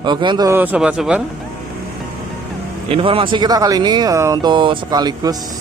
Oke, untuk sobat-sobat, informasi kita kali ini untuk sekaligus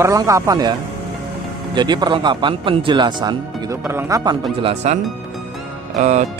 perlengkapan ya. Jadi perlengkapan penjelasan gitu, perlengkapan penjelasan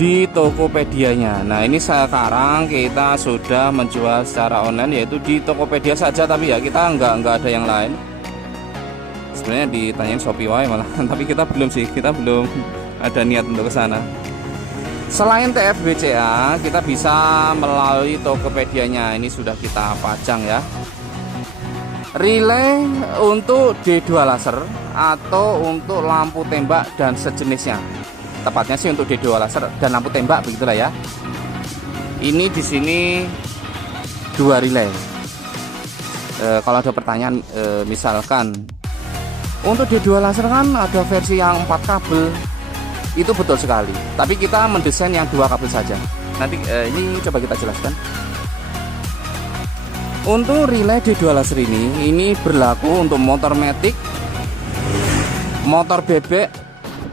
di Tokopedia-nya. Nah, ini sekarang kita sudah menjual secara online yaitu di Tokopedia saja, tapi ya kita nggak ada yang lain. Sebenarnya ditanyain Shopee malah, tapi kita belum ada niat untuk ke sana. Selain TFBCA, kita bisa melalui Tokopedia-nya. Ini sudah kita pajang ya. Relay untuk D2 laser atau untuk lampu tembak dan sejenisnya. Tepatnya sih untuk D2 laser dan lampu tembak begitulah ya. Ini di sini 2 relay. Kalau ada pertanyaan misalkan untuk D2 laser kan ada versi yang 4 kabel. Itu betul sekali, tapi kita mendesain yang 2 kabel saja. Nanti ini coba kita jelaskan. Untuk relay D2 laser ini berlaku untuk motor matic, motor bebek,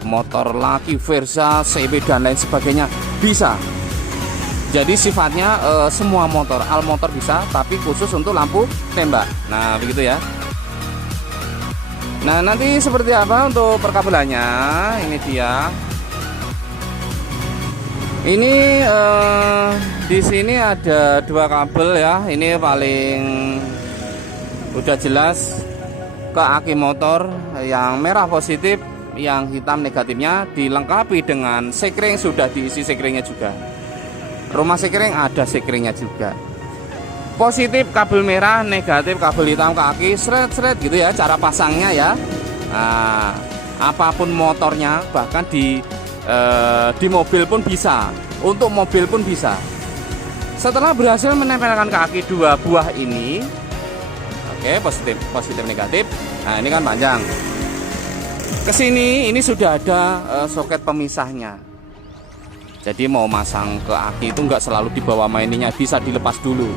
motor laki, Versa, CB dan lain sebagainya bisa. Jadi sifatnya semua motor, all motor bisa, tapi khusus untuk lampu tembak. Nah, begitu ya. Nah, nanti seperti apa untuk perkabelannya? Ini dia. Ini di sini ada 2 kabel ya. Ini paling udah jelas ke aki motor, yang merah positif, yang hitam negatifnya, dilengkapi dengan sekring, sudah diisi sekringnya juga. Rumah sekring ada sekringnya juga. Positif kabel merah, negatif kabel hitam ke aki, seret-seret gitu ya cara pasangnya ya. Nah, apapun motornya, bahkan di mobil pun bisa, untuk mobil pun bisa. Setelah berhasil menempelkan kaki 2 buah ini, oke, positif negatif. Nah, ini kan panjang. Kesini ini sudah ada soket pemisahnya. Jadi mau masang ke aki itu nggak selalu dibawa mainnya, bisa dilepas dulu,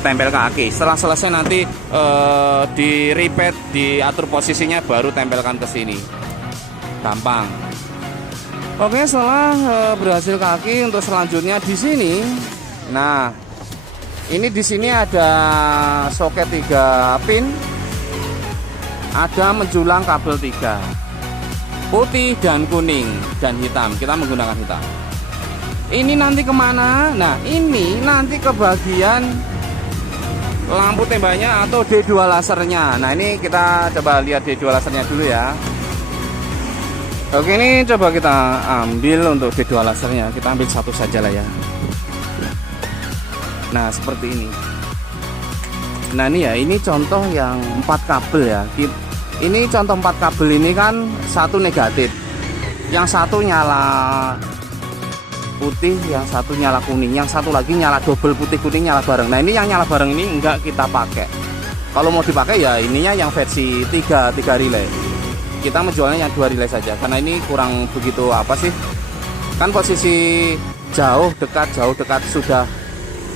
tempel ke aki. Setelah selesai nanti di repeat, diatur posisinya, baru tempelkan ke sini. Gampang. Oke, setelah berhasil kaki, untuk selanjutnya di sini. Nah, ini di sini ada soket 3 pin, ada menjulang kabel 3, putih dan kuning dan hitam. Kita menggunakan hitam. Ini nanti kemana? Nah, ini nanti ke bagian lampu tembaknya atau D2 lasernya. Nah, ini kita coba lihat D2 lasernya dulu ya. Oke, ini coba kita ambil untuk D2 lasernya. Kita ambil satu saja lah ya. Nah, seperti ini. Nah, ini ya, ini contoh yang 4 kabel ya. Ini contoh 4 kabel ini kan satu negatif, yang satu nyala putih, yang satu nyala kuning, yang satu lagi nyala double putih kuning, nyala bareng. Nah, ini yang nyala bareng ini enggak kita pakai. Kalau mau dipakai ya ininya yang versi 3 relay. Kita menjualnya yang 2 relay saja, karena ini kurang begitu apa sih, kan posisi jauh dekat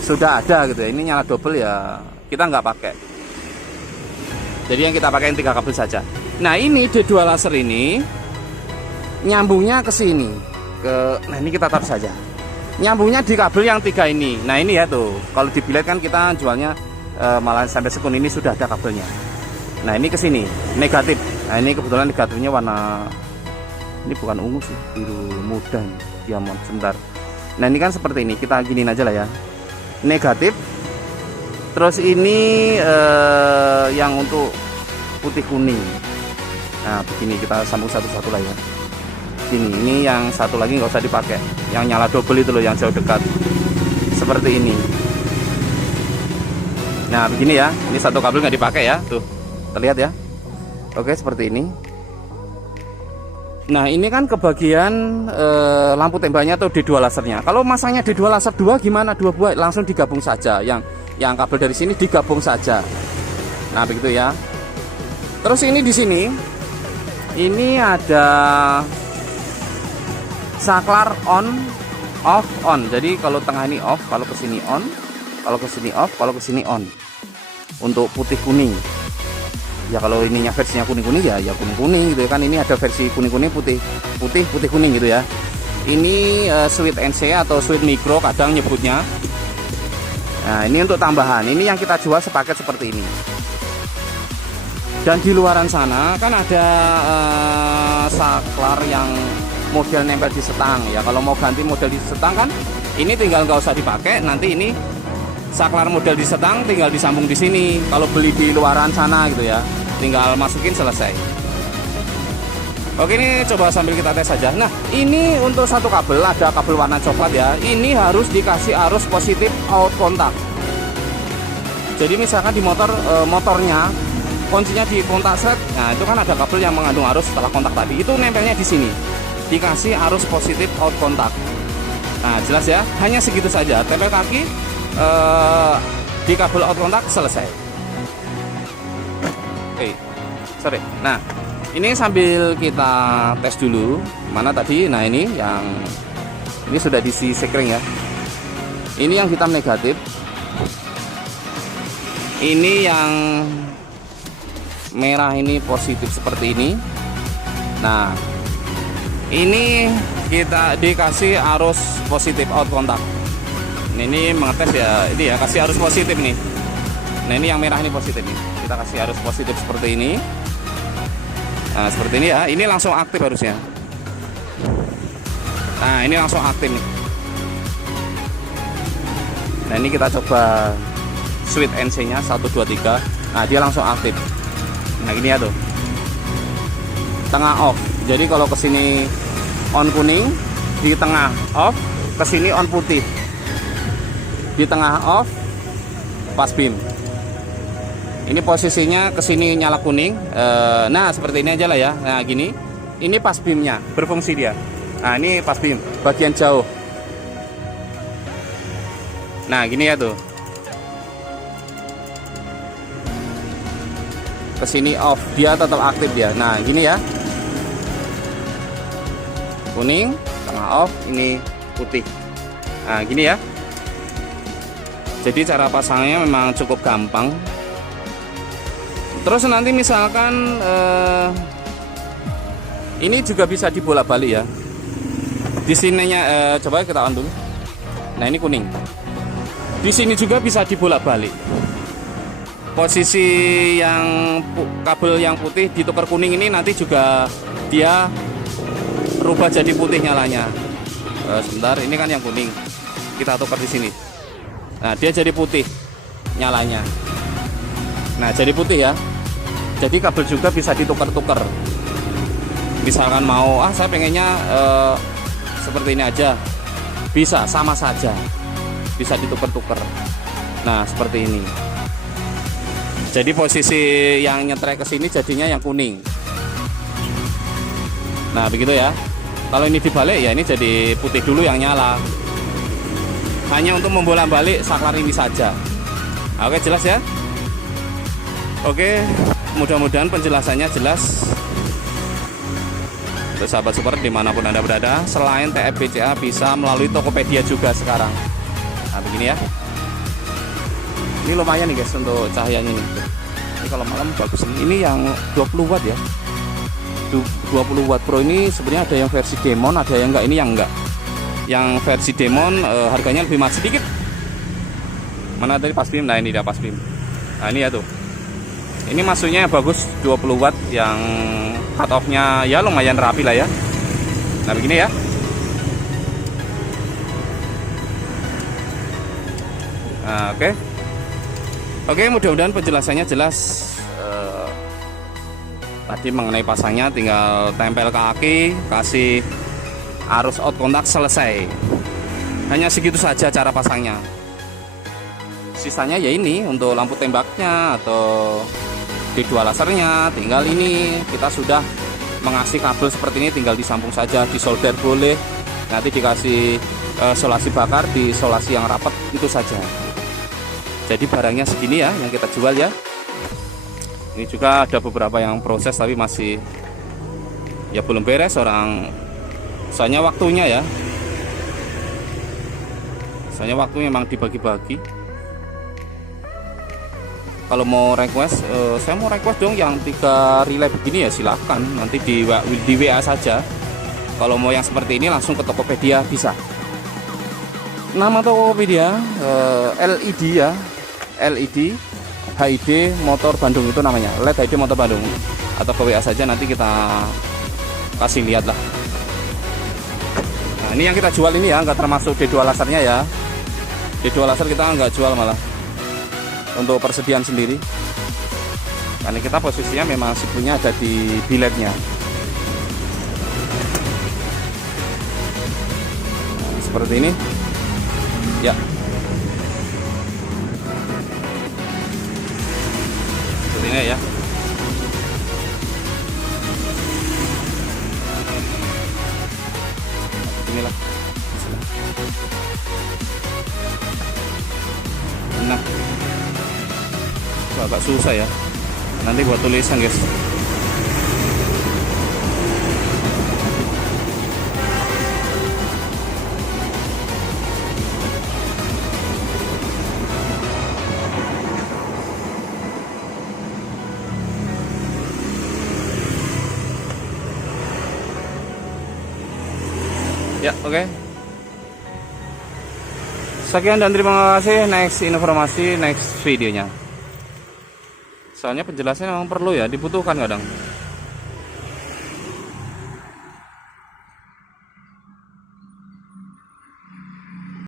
sudah ada gitu ya. Ini nyala double ya kita nggak pakai, jadi yang kita pakai yang 3 kabel saja. Nah, ini D2 laser ini nyambungnya ke sini, nah ini kita taruh saja, nyambungnya di kabel yang 3 ini. Nah, ini ya tuh, kalau dibilet kan kita jualnya malah sampai sekun ini sudah ada kabelnya. Nah, ini ke sini negatif. Nah, ini kebetulan negatifnya warna, ini bukan ungu sih, biru muda nih, diamond. Sebentar. Nah, ini kan seperti ini, kita giniin aja lah ya. Negatif. Terus ini yang untuk putih kuning. Nah, begini kita sambung satu-satu lah ya. Ini yang satu lagi nggak usah dipakai, yang nyala double itu loh, yang jauh dekat. Seperti ini. Nah, begini ya. Ini satu kabel nggak dipakai ya, tuh. Terlihat ya. Oke, seperti ini. Nah, ini kan ke bagian lampu tembaknya atau D2 lasernya. Kalau masangnya D2 laser 2 gimana? 2 buah langsung digabung saja. Yang kabel dari sini digabung saja. Nah, begitu ya. Terus ini di sini ini ada saklar on, off, on. Jadi kalau tengah ini off, kalau ke sini on, kalau ke sini off, kalau ke sini on. Untuk putih kuning. Ya kalau ininya versinya kuning-kuning ya kuning-kuning gitu ya kan. Ini ada versi kuning-kuning, putih kuning gitu ya. Ini switch NC atau switch micro kadang nyebutnya. Nah, ini untuk tambahan. Ini yang kita jual sepaket seperti ini. Dan di luaran sana kan ada saklar yang model nempel di setang ya. Kalau mau ganti model di setang kan ini tinggal nggak usah dipakai. Nanti ini saklar model di setang tinggal disambung di sini. Kalau beli di luaran sana gitu ya, tinggal masukin selesai. Oke, ini coba sambil kita tes saja. Nah, ini untuk satu kabel, ada kabel warna coklat ya. Ini harus dikasih arus positif out kontak. Jadi misalkan di motornya kuncinya di kontak set, nah itu kan ada kabel yang mengandung arus setelah kontak tadi. Itu nempelnya di sini. Dikasih arus positif out kontak. Nah, jelas ya. Hanya segitu saja. Tempel kaki di kabel out kontak, selesai. Oke, sorry. Nah, ini sambil kita tes dulu mana tadi. Nah, ini sudah diisi sekring ya. Ini yang hitam negatif. Ini yang merah ini positif seperti ini. Nah, ini kita dikasih arus positif out kontak. Ini mengetes ya, ini ya kasih arus positif nih. Nah, ini yang merah ini positif nih. Kita kasih arus positif seperti ini. Nah, seperti ini ya. Ini langsung aktif harusnya. Nah, ini langsung aktif nih. Nah, ini kita coba switch NC-nya 1 2 3. Nah, dia langsung aktif. Nah, gini ya tuh. Tengah off. Jadi kalau kesini on kuning, di tengah off, kesini on putih. Di tengah off, pas beam. Ini posisinya kesini nyala kuning. Nah, seperti ini aja lah ya. Nah, gini. Ini pas beamnya, berfungsi dia. Nah, ini pas beam, bagian jauh. Nah, gini ya tuh. Kesini off, dia tetap aktif dia. Nah, gini ya. Kuning, tengah off, ini putih. Nah, gini ya. Jadi cara pasangnya memang cukup gampang. Terus nanti misalkan ini juga bisa dibolak-balik ya. Di sininya coba kita on dulu. Nah, ini kuning. Di sini juga bisa dibolak-balik. Posisi yang kabel yang putih ditukar kuning ini nanti juga dia rubah jadi putih nyalanya. Sebentar, ini kan yang kuning. Kita tukar di sini. Nah, dia jadi putih nyalanya. Nah, jadi putih ya. Jadi kabel juga bisa ditukar-tukar. Misalkan mau, saya pengennya seperti ini aja. Bisa, sama saja. Bisa ditukar-tukar. Nah, seperti ini. Jadi posisi yang nyetrek ke sini jadinya yang kuning. Nah, begitu ya. Kalau ini dibalik ya ini jadi putih dulu yang nyala. Hanya untuk membolak-balik saklar ini saja. Oke, jelas ya? Oke, mudah-mudahan penjelasannya jelas. Untuk sahabat super dimanapun Anda berada, selain TFBCA bisa melalui Tokopedia juga sekarang. Nah, begini ya. Ini lumayan nih guys untuk cahayanya nih. Ini kalau malam bagus. Ini yang 20 watt ya. 20 watt Pro ini sebenarnya ada yang versi Demon, ada yang enggak. Ini yang enggak. Yang versi Demon harganya lebih mahal sedikit. Mana tadi pas beam? Nah, ini dia pas beam. Nah, ini ya tuh. Ini masuknya bagus 20 watt yang cut off-nya ya lumayan rapi lah ya. Nah, begini ya. Nah, Oke, mudah-mudahan penjelasannya jelas. Tadi mengenai pasangnya tinggal tempel kaki, kasih arus out kontak, selesai. Hanya segitu saja cara pasangnya. Sisanya ya ini untuk lampu tembaknya atau D2 lasernya, tinggal ini kita sudah mengasih kabel seperti ini, tinggal disambung saja, disolder boleh, nanti dikasih solasi bakar, di solasi yang rapat, itu saja. Jadi barangnya segini ya yang kita jual ya. Ini juga ada beberapa yang proses tapi masih ya belum beres soalnya waktunya ya. Soalnya waktunya memang dibagi-bagi. Kalau mau request, saya mau request dong yang 3 relay begini ya silahkan. Nanti di WA saja. Kalau mau yang seperti ini langsung ke Tokopedia bisa. Nama Tokopedia LED ya, LED HID Motor Bandung itu namanya, LED HID Motor Bandung. Atau ke WA saja, nanti kita kasih lihat lah. Nah, ini yang kita jual ini ya, nggak termasuk D2 lasernya ya. D2 laser kita nggak jual malah, untuk persediaan sendiri. Karena kita posisinya memang sebenarnya ada di biletnya. Nah, seperti ini ya. Seperti ini ya. Inilah. Nah, itu agak susah ya. Nanti buat tulisan guys. Ya, oke. Sekian dan terima kasih. Next informasi, next videonya. Soalnya penjelasannya memang perlu ya, dibutuhkan kadang.